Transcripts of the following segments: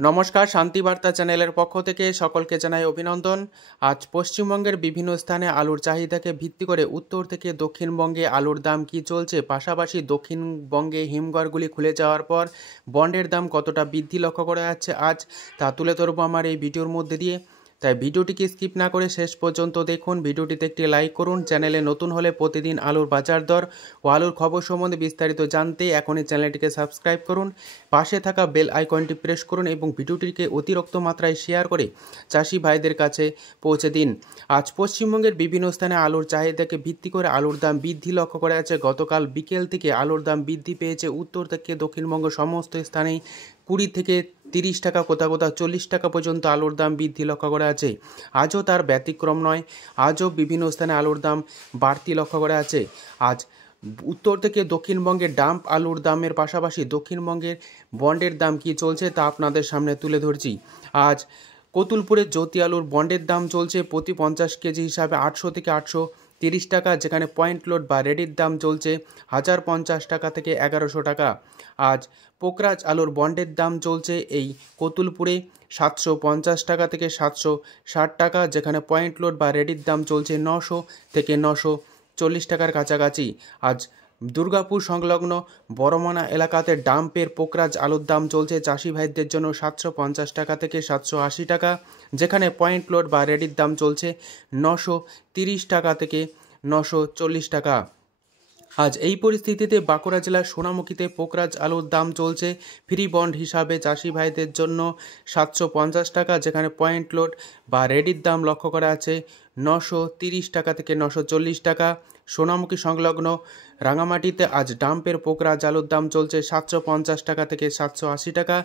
নমস্কার, শান্তিবার্তা চ্যানেলের পক্ষ থেকে সকলকে জানাই অভিনন্দন। আজ পশ্চিমবঙ্গের বিভিন্ন স্থানে আলুর চাহিদাকে ভিত্তি করে উত্তর থেকে দক্ষিণবঙ্গে আলুর দাম কী চলছে, পাশাপাশি দক্ষিণবঙ্গে হিমঘরগুলি খুলে যাওয়ার পর বন্ডের দাম কতটা বৃদ্ধি লক্ষ্য করা যাচ্ছে আজ তা তুলে ধরবো আমার এই ভিডিওর মধ্যে দিয়ে। তাই ভিডিওটিকে স্কিপ না করে শেষ পর্যন্ত দেখুন। ভিডিওটিতে একটি লাইক করুন। চ্যানেলে নতুন হলে প্রতিদিন আলুর বাজার দর ও আলুর খবর সম্বন্ধে বিস্তারিত জানতে এখনই চ্যানেলটিকে সাবস্ক্রাইব করুন, পাশে থাকা বেল আইকনটি প্রেস করুন এবং ভিডিওটিকে অতিরিক্ত মাত্রায় শেয়ার করে চাষি ভাইদের কাছে পৌঁছে দিন। আজ পশ্চিমবঙ্গের বিভিন্ন স্থানে আলুর চাহিদাকে ভিত্তি করে আলুর দাম বৃদ্ধি লক্ষ্য করা যাচ্ছে। গতকাল বিকেল থেকে আলুর দাম বৃদ্ধি পেয়েছে উত্তর থেকে দক্ষিণবঙ্গ সমস্ত স্থানেই 20 থেকে 30 টাকা, কোথাও কোথাও 40 টাকা পর্যন্ত আলুর দাম বৃদ্ধি লক্ষ্য করা আছে। আজও তার ব্যতিক্রম নয়, আজও বিভিন্ন স্থানে আলুর দাম বাড়তি লক্ষ্য করা আছে। আজ উত্তর থেকে দক্ষিণবঙ্গের ডাম্প আলুর দামের পাশাপাশি দক্ষিণবঙ্গের বন্ডের দাম কী চলছে তা আপনাদের সামনে তুলে ধরছি। আজ কতুলপুরের জ্যোতি আলুর বন্ডের দাম চলছে প্রতি 50 কেজি হিসাবে 800 থেকে 830 টাকা, যেখানে পয়েন্ট লোড বা রেডির দাম চলছে 1050 টাকা থেকে 1100 টাকা। আজ পোকরাজ আলুর বন্ডের দাম চলছে এই কতুলপুরে 750 টাকা থেকে 760 টাকা, যেখানে পয়েন্ট লোড বা রেডির দাম চলছে 900 থেকে 940 টাকার কাছাকাছি। আজ দুর্গাপুর সংলগ্ন বড়মানা এলাকাতে ডাম্পের পোকরাজ আলুর দাম চলছে চাষি ভাইদের জন্য 750 টাকা থেকে 780 টাকা, যেখানে পয়েন্ট লোড বা রেডির দাম চলছে 930 টাকা থেকে 940 টাকা। আজ এই পরিস্থিতিতে বাঁকুড়া জেলার সোনামুখীতে পোকরাজ আলুর দাম চলছে ফ্রি বন্ড হিসাবে চাষি ভাইদের জন্য 750 টাকা, যেখানে পয়েন্ট লোড বা রেডির দাম লক্ষ্য করা আছে 930 টাকা থেকে 940 টাকা। সোনামুখী সংলগ্ন রাঙামাটিতে আজ ডাম্পের পোকরাজ আলুর দাম চলছে 750 টাকা থেকে 780 টাকা,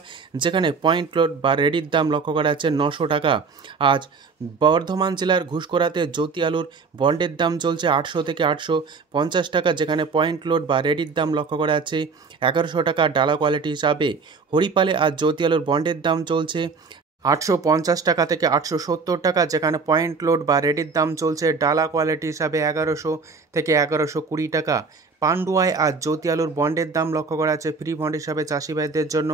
যেখানে পয়েন্ট লোড বা রেডির দাম লক্ষ্য করা আছে 900 টাকা। আজ বর্ধমান জেলার ঘুষকরাতে জ্যোতি আলুর বন্ডের দাম চলছে 800 থেকে 850 টাকা, যেখানে পয়েন্ট লোড বা রেডির দাম লক্ষ্য করা আছে 1100 টাকা ডালা কোয়ালিটি হিসাবে। হরিপালে আজ জ্যোতি আলুর বন্ডের দাম চলছে 850 টাকা থেকে 870 টাকা, যেখানে পয়েন্ট লোড বা রেডির দাম চলছে ডালা কোয়ালিটি হিসাবে 1100 থেকে 1120 টাকা। পান্ডুয়ায় আজ জ্যোতি আলুর বন্ডের দাম লক্ষ্য করা আছে ফ্রি বন্ড হিসাবে চাষি ভাইদের জন্য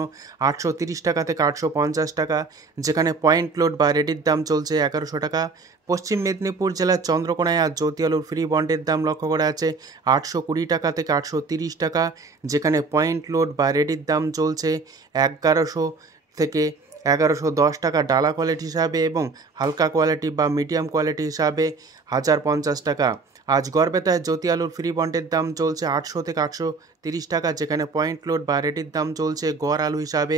830 টাকা থেকে 850 টাকা, যেখানে পয়েন্ট লোড বা রেডির দাম চলছে 1100 টাকা। পশ্চিম মেদিনীপুর জেলার চন্দ্রকোনায় আজ জ্যোতি আলুর ফ্রি বন্ডের দাম লক্ষ্য করা আছে 820 টাকা থেকে 830 টাকা, যেখানে পয়েন্ট লোড বা রেডির দাম চলছে 1100 থেকে 1110 টাকা ডালা কোয়ালিটি হিসাবে এবং হালকা কোয়ালিটি বা মিডিয়াম কোয়ালিটি হিসাবে 1050 টাকা। আজ গড়বেতায় জ্যোতি আলুর ফ্রি বন্ডের দাম চলছে 800 থেকে 830 টাকা, যেখানে পয়েন্ট লোড বা রেডির দাম চলছে গড় আলু হিসাবে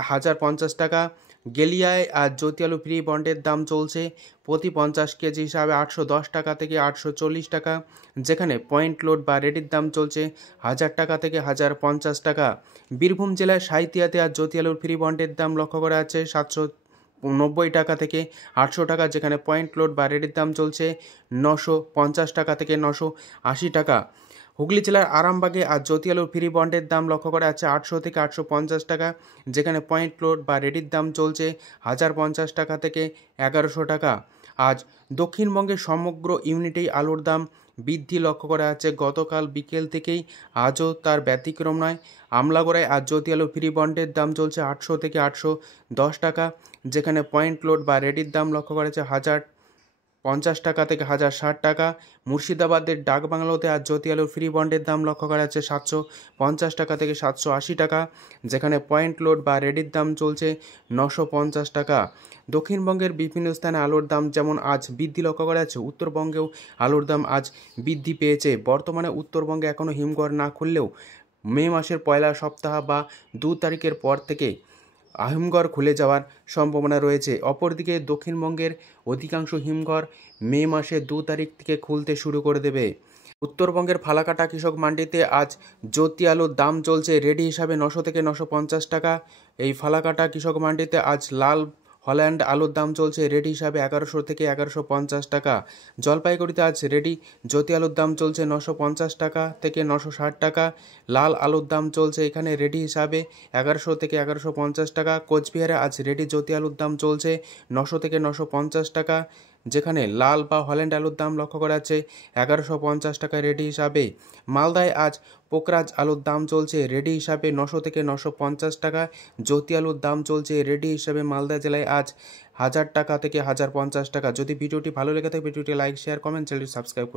1050 টাকা। গেলিয়ায় আজ জ্যোতি আলু ফ্রি বন্ডের দাম চলছে প্রতি 50 কেজি হিসাবে 810 টাকা থেকে 840 টাকা, যেখানে পয়েন্ট লোড বা রেডির দাম চলছে 1000 টাকা থেকে 1050 টাকা। বীরভূম জেলায় সাঁইথিয়াতে আজ জ্যোতি আলুর ফ্রি বন্ডের দাম লক্ষ্য করা আছে 790 টাকা থেকে 800 টাকা, যেখানে পয়েন্ট লোড বা রেডির দাম চলছে 950 টাকা থেকে 980 টাকা। হুগলি জেলার আরামবাগে আজ জ্যোতি আলুর ফ্রি বন্ডের দাম লক্ষ্য করা আছে 800 থেকে 850 টাকা, যেখানে পয়েন্ট লোড বা রেডির দাম চলছে 1050 টাকা থেকে 1100 টাকা। আজ দক্ষিণবঙ্গের সমগ্র ইউনিটেই আলুর দাম বৃদ্ধি লক্ষ্য করা আছে গতকাল বিকেল থেকেই, আজও তার ব্যতিক্রম নয়। আমলাগড়ায় আজ জ্যোতি আলু ফ্রি বন্ডের দাম চলছে 800 থেকে 810 টাকা, যেখানে পয়েন্ট লোড বা রেডির দাম লক্ষ্য করা আছে 1050 টাকা থেকে 1060 টাকা। মুর্শিদাবাদের ডাকবাংলোতে আজ জ্যোতি আলুর ফ্রি বন্ডের দাম লক্ষ্য করা আছে 750 টাকা থেকে 780 টাকা, যেখানে পয়েন্ট লোড বা রেডির দাম চলছে 950 টাকা। দক্ষিণবঙ্গের বিভিন্ন স্থানে আলুর দাম যেমন আজ বৃদ্ধি লক্ষ্য করা যাচ্ছে, উত্তরবঙ্গেও আলুর দাম আজ বৃদ্ধি পেয়েছে। বর্তমানে উত্তরবঙ্গে এখনও হিমঘর না খুললেও মে মাসের পয়লা সপ্তাহ বা 2 তারিখের পর থেকে হিমঘর খুলে যাওয়ার সম্ভাবনা রয়েছে। অপরদিকে দক্ষিণবঙ্গের অধিকাংশ হিমঘর মে মাসে 2 তারিখ থেকে খুলতে শুরু করে দেবে। উত্তরবঙ্গের ফালাকাটা কৃষক মান্ডিতে আজ জ্যোতি আলুর দাম চলছে রেডি হিসাবে 900 থেকে 950 টাকা। এই ফালাকাটা কৃষক মান্ডিতে আজ লাল হল্যান্ড আলুর দাম চলছে রেডি হিসাবে 1100 থেকে 1150 টাকা। জলপাইগুড়িতে আজ রেডি জ্যোতি আলুর দাম চলছে 950 টাকা থেকে 960 টাকা। লাল আলুর দাম চলছে এখানে রেডি হিসাবে 1100 থেকে 1150 টাকা। কোচবিহারে আজ রেডি জ্যোতি আলুর দাম চলছে 900 থেকে 950 টাকা, যেখানে লাল বা হল্যান্ড আলুর দাম লক্ষ্য করা যাচ্ছে 1150 টাকা রেডি হিসাবে। মালদায় আজ পোকরাজ আলুর দাম চলছে রেডি হিসাবে 900 থেকে 950 টাকা। জ্যোতি আলুর দাম চলছে রেডি হিসাবে মালদা জেলায় আজ 1000 টাকা থেকে 1050 টাকা। যদি ভিডিওটি ভালো লেগে থাকে ভিডিওটি লাইক শেয়ার কমেন্ট চ্যানেলটি সাবস্ক্রাইব করুন।